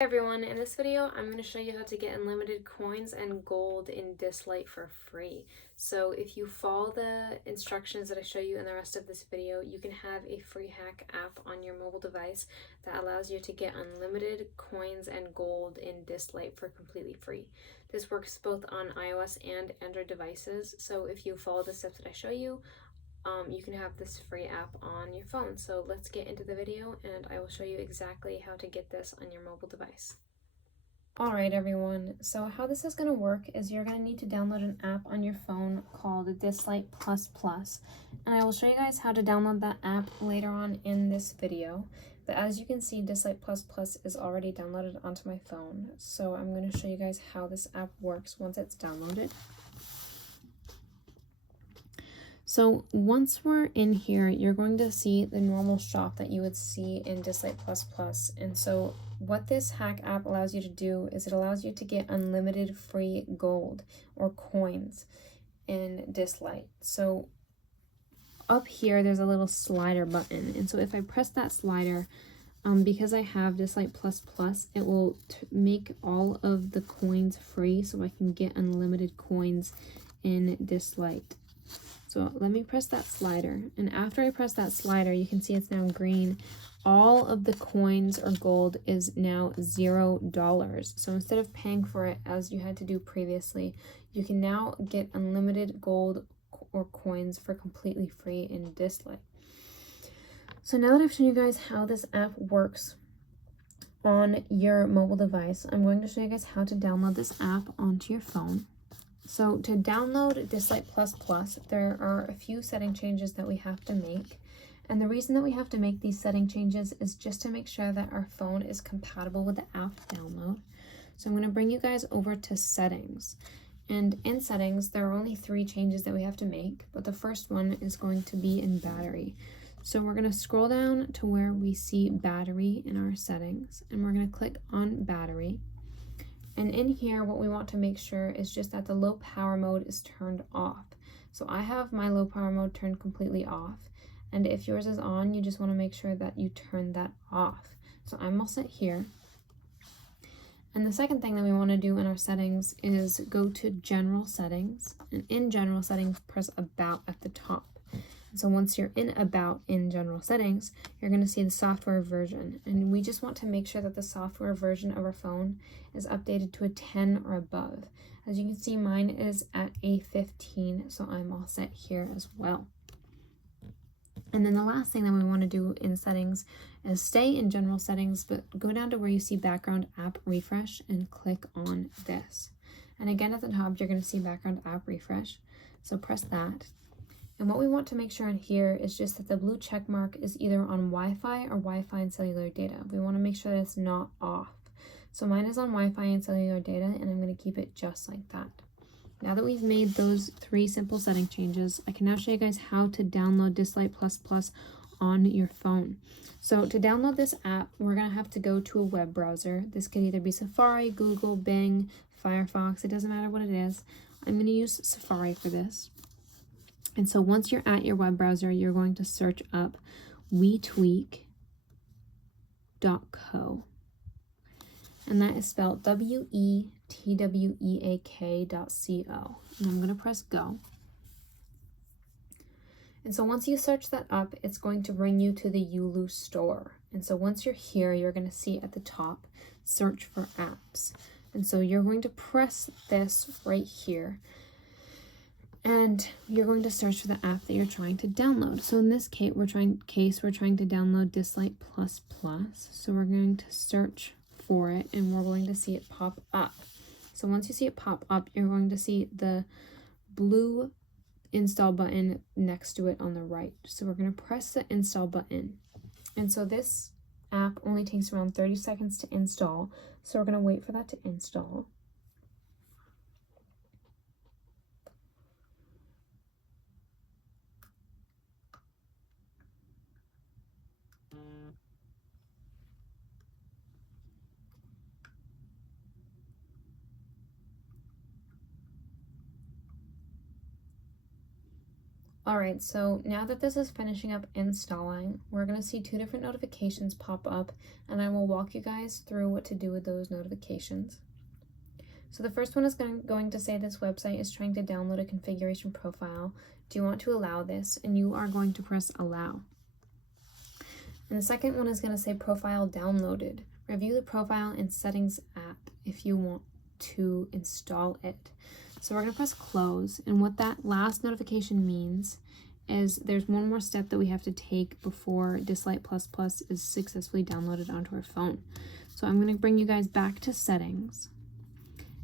Hey everyone, in this video I'm going to show you how to get unlimited coins and gold in Dislyte for free. So if you follow the instructions that I show you in the rest of this video, you can have a free hack app on your mobile device that allows you to get unlimited coins and gold in Dislyte for completely free. This works both on iOS and Android devices, so if you follow the steps that I show you, you can have this free app on your phone. So let's get into the video and I will show you exactly how to get this on your mobile device. Alright everyone, so how this is going to work is you're going to need to download an app on your phone called Dislyte++, and I will show you guys how to download that app later on in this video. But as you can see, Dislyte++ is already downloaded onto my phone, so I'm going to show you guys how this app works once it's downloaded. So once we're in here, you're going to see the normal shop that you would see in Dislyte++. And so what this hack app allows you to do is it allows you to get unlimited free gold or coins in Dislyte. So up here, there's a little slider button. And so if I press that slider, because I have Dislyte++, it will make all of the coins free so I can get unlimited coins in Dislyte. So let me press that slider, and after I press that slider, you can see it's now green. All of the coins or gold is now $0. So instead of paying for it as you had to do previously, you can now get unlimited gold or coins for completely free in Dislyte. So now that I've shown you guys how this app works on your mobile device, I'm going to show you guys how to download this app onto your phone. So to download Dislyte++, there are a few setting changes that we have to make. And the reason that we have to make these setting changes is just to make sure that our phone is compatible with the app download. So I'm going to bring you guys over to settings. And in settings, there are only 3 changes that we have to make, but the first one is going to be in battery. So we're going to scroll down to where we see battery in our settings, and we're going to click on battery. And in here, what we want to make sure is just that the low power mode is turned off. So I have my low power mode turned completely off. And if yours is on, you just want to make sure that you turn that off. So I'm all set here. And the second thing that we want to do in our settings is go to general settings. And in general settings, press about at the top. So once you're in general settings, you're going to see the software version. And we just want to make sure that the software version of our phone is updated to a 10 or above. As you can see, mine is at a 15, so I'm all set here as well. And then the last thing that we want to do in settings is stay in general settings, but go down to where you see background app refresh and click on this. And again, at the top, you're going to see background app refresh. So press that. And what we want to make sure in here is just that the blue check mark is either on Wi-Fi or Wi-Fi and cellular data. We want to make sure that it's not off. So mine is on Wi-Fi and cellular data, and I'm going to keep it just like that. Now that we've made those 3 simple setting changes, I can now show you guys how to download Dislyte++ on your phone. So to download this app, we're going to have to go to a web browser. This could either be Safari, Google, Bing, Firefox. It doesn't matter what it is. I'm going to use Safari for this. And so once you're at your web browser, you're going to search up wetweak.co. And that is spelled WETWEAK.co. And I'm going to press go. And so once you search that up, it's going to bring you to the Yulu store. And so once you're here, you're going to see at the top, search for apps. And so you're going to press this right here. And you're going to search for the app that you're trying to download. So in this case, we're trying to download Dislyte++. So we're going to search for it, and we're going to see it pop up. So once you see it pop up, you're going to see the blue install button next to it on the right. So we're going to press the install button. And so this app only takes around 30 seconds to install. So we're going to wait for that to install. Alright, so now that this is finishing up installing, we're going to see two different notifications pop up, and I will walk you guys through what to do with those notifications. So the first one is going to say this website is trying to download a configuration profile. Do you want to allow this? And you are going to press allow. And the second one is going to say profile downloaded. Review the profile and settings app if you want to install it. So we're going to press close, and what that last notification means is there's one more step that we have to take before Dislyte++ is successfully downloaded onto our phone. So I'm going to bring you guys back to settings,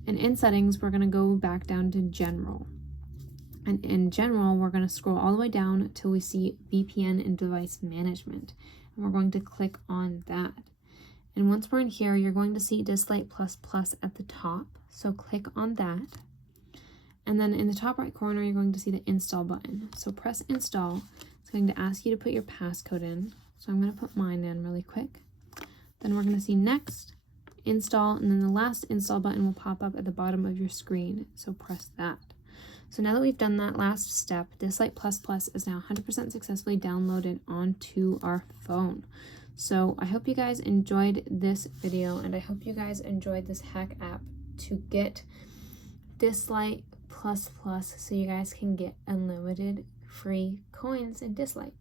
and in settings we're going to go back down to general, and in general we're going to scroll all the way down until we see VPN and device management, and we're going to click on that. And once we're in here, you're going to see Dislyte++ at the top, so click on that. And then in the top right corner, you're going to see the install button. So press install. It's going to ask you to put your passcode in. So I'm going to put mine in really quick. Then we're going to see next, install, and then the last install button will pop up at the bottom of your screen. So press that. So now that we've done that last step, Dislyte++ is now 100% successfully downloaded onto our phone. So I hope you guys enjoyed this video, and I hope you guys enjoyed this hack app to get Dislyte++ so you guys can get unlimited free coins in Dislyte.